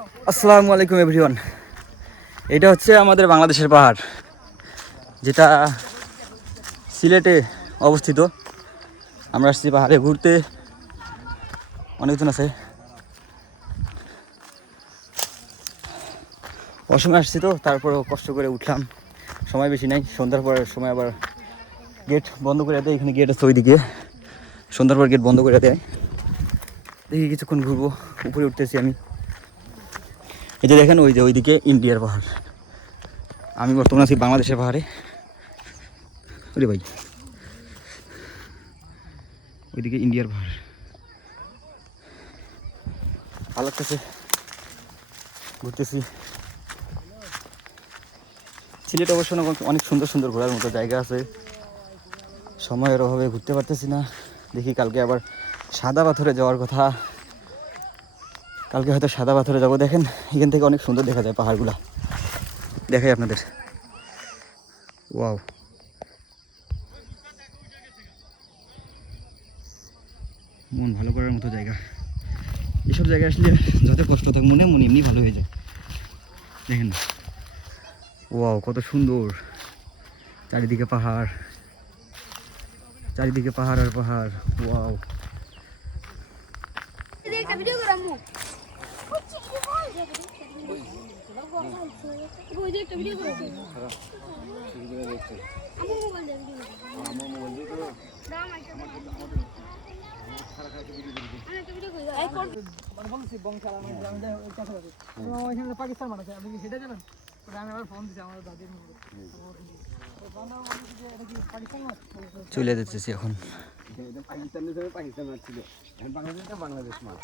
আসসালামু আলাইকুম এভরিওয়ান। এটা হচ্ছে আমাদের বাংলাদেশের পাহাড়, যেটা সিলেটে অবস্থিত। আমরা আসছি পাহাড়ে ঘুরতে, অনেকজন আছে। অসময় আসছি তো, তারপরেও কষ্ট করে উঠলাম, সময় বেশি নাই। সন্ধ্যার পর সময় আবার গেট বন্ধ করে দেয়, এখানে গেট আছে ওইদিকে, সন্ধ্যার পর গেট বন্ধ করে দেয়। দেখি কিছুক্ষণ ঘুরবো, উপরে উঠতেছি আমি। এই যে দেখেন, ওই যে ওইদিকে ইন্ডিয়ার পাহাড়, আমি বর্তমানে আছি বাংলাদেশের পাহাড়ে। ওরে ভাই, ওইদিকে ইন্ডিয়ার পাহাড়, ভালো লাগতেছে, ঘুরতেছি। সিলেট অবশ্য অনেক সুন্দর সুন্দর ঘোরার মতো জায়গা আছে, সময়ের অভাবে ঘুরতে পারতেছি না। দেখি কালকে আবার সাদা পাথরে যাওয়ার কথা, কালকে হয়তো সাদা পাথরে যাবো। দেখেন এখান থেকে অনেক সুন্দর দেখা যায় পাহাড়গুলা, দেখাই আপনাদের। ওয়াও, মন ভালো করার মতো জায়গা। এসব জায়গায় আসলে যত কষ্ট থাক মনে মনে এমনি ভালো হয়ে যায়। দেখেন, ওয়াও কত সুন্দর, চারিদিকে পাহাড়, চারিদিকে পাহাড় আর পাহাড়। ওয়াও, পাকিস্তান মানুষ আপনি কি সেটা জানেন? আমি আবার ফোন দিচ্ছি আমার দাদির চলে যেতেছি এখন। পাকিস্তান ছিল, বাংলাদেশ মাছ।